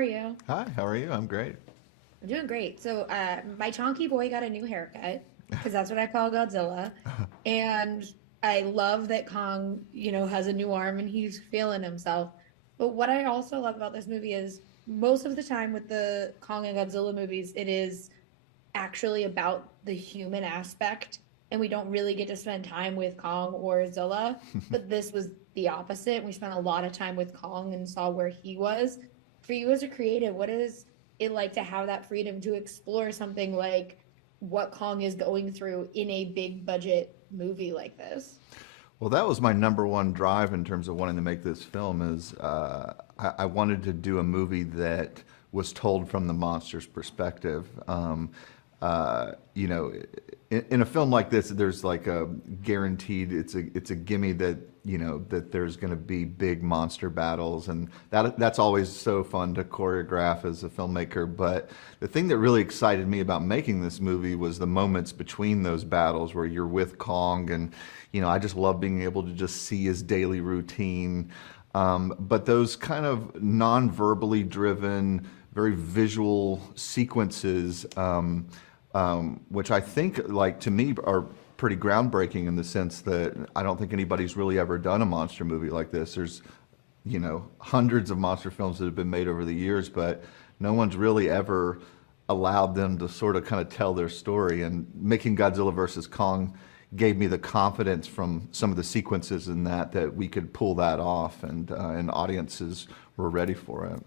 are you? Hi, how are you? I'm great. I'm doing great. My chonky boy got a new haircut because that's what I call Godzilla. And I love that Kong, has a new arm and he's feeling himself. But what I also love about this movie is most of the time with the Kong and Godzilla movies, it is actually about the human aspect, and we don't really get to spend time with Kong or Zilla. But this was the opposite. We spent a lot of time with Kong and saw where he was. For you as a creative, what is it like to have that freedom to explore something like what Kong is going through in a big budget movie like this? Well, that was my number one drive in terms of wanting to make this film is I wanted to do a movie that was told from the monster's perspective. You know, in a film like this, there's like a guaranteed. It's a gimme that that there's going to be big monster battles, and that's always so fun to choreograph as a filmmaker. But the thing that really excited me about making this movie was the moments between those battles where you're with Kong, and I just love being able to just see his daily routine. But those kind of non-verbally driven, very visual sequences. Which I think, like to me, are pretty groundbreaking in the sense that I don't think anybody's really ever done a monster movie like this. There's, hundreds of monster films that have been made over the years, but no one's really ever allowed them to sort of kind of tell their story. And making Godzilla versus Kong gave me the confidence from some of the sequences in that we could pull that off, and audiences were ready for it.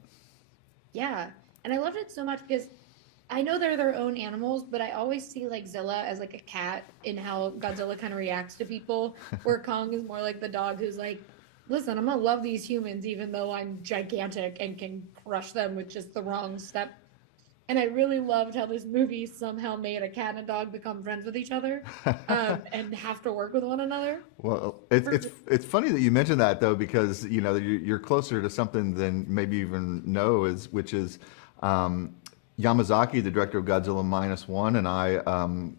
Yeah. And I loved it so much because I know they're their own animals, but I always see like Zilla as like a cat in how Godzilla kind of reacts to people, where Kong is more like the dog who's like, listen, I'm gonna love these humans even though I'm gigantic and can crush them with just the wrong step. And I really loved how this movie somehow made a cat and a dog become friends with each other, and have to work with one another. Well, it's For, it's it's funny that you mentioned that though, because you're closer to something than maybe you even know, which is um, Yamazaki, the director of Godzilla Minus One, and I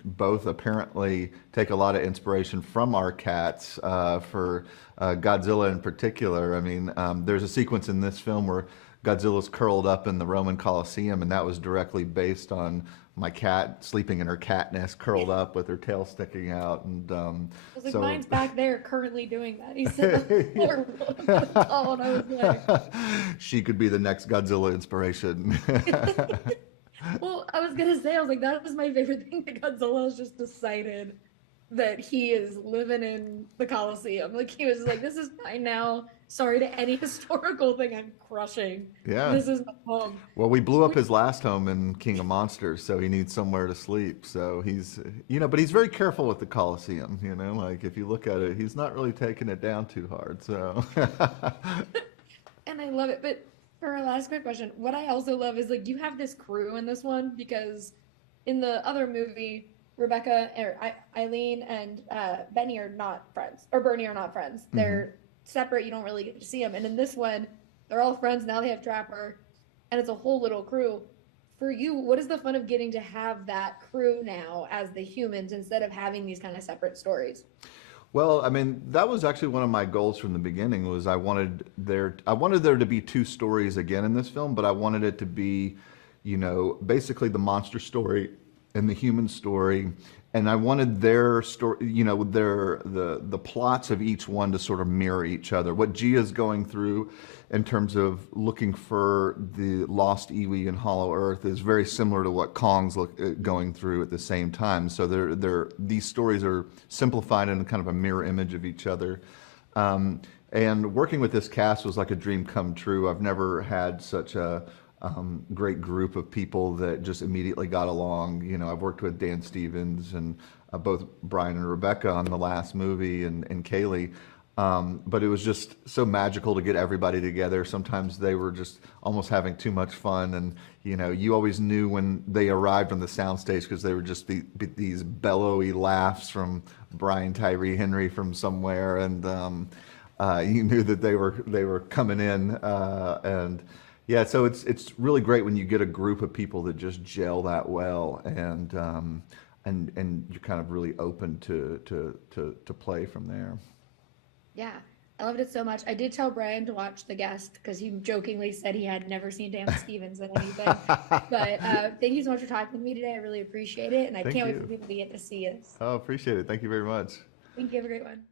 both apparently take a lot of inspiration from our cats for Godzilla in particular. I mean, there's a sequence in this film where Godzilla's curled up in the Roman Colosseum, and that was directly based on my cat sleeping in her cat nest, curled up with her tail sticking out, and I was like, so. mine's back there currently doing that. He's sitting on the floor with a towel, and I was like, She could be the next Godzilla inspiration. well, I was gonna say, I was like, that was my favorite thing that Godzilla has just decided that he is living in the Colosseum. Like he was like, this is mine now. Sorry to any historical thing I'm crushing. Yeah. This is my home. Well, we blew up his last home in King of Monsters, so he needs somewhere to sleep. So but he's very careful with the Colosseum. Like if you look at it, he's not really taking it down too hard. So. And I love it. But for our last quick question, what I also love is like you have this crew in this one because in the other movie, Rebecca or Eileen and Benny are not friends, or Bernie are not friends. Hmm. They're separate. You don't really get to see them. And in this one, they're all friends. Now they have Trapper, and it's a whole little crew. For you, what is the fun of getting to have that crew now as the humans instead of having these kind of separate stories? Well, I mean, that was actually one of my goals from the beginning. Was I wanted there to be two stories again in this film, but I wanted it to be, basically the monster story and the human story, and I wanted their story, the plots of each one to sort of mirror each other. What Gia's going through in terms of looking for the lost Iwi in Hollow Earth is very similar to what Kong's going through at the same time. So these stories are simplified in kind of a mirror image of each other. And working with this cast was like a dream come true. I've never had such a great group of people that just immediately got along. I've worked with Dan Stevens and both Brian and Rebecca on the last movie, and Kaylee. But it was just so magical to get everybody together. Sometimes they were just almost having too much fun, and you always knew when they arrived on the soundstage because they were just these bellowy laughs from Brian Tyree Henry from somewhere, and you knew that they were coming in, and yeah. So it's really great when you get a group of people that just gel that well, and you're kind of really open to play from there. Yeah. I loved it so much. I did tell Brian to watch The Guest because he jokingly said he had never seen Dan Stevens in anything. But thank you so much for talking to me today. I really appreciate it, and I Thank can't wait for you. people to get to see it. Oh, appreciate it. Thank you very much. Thank you. Have a great one.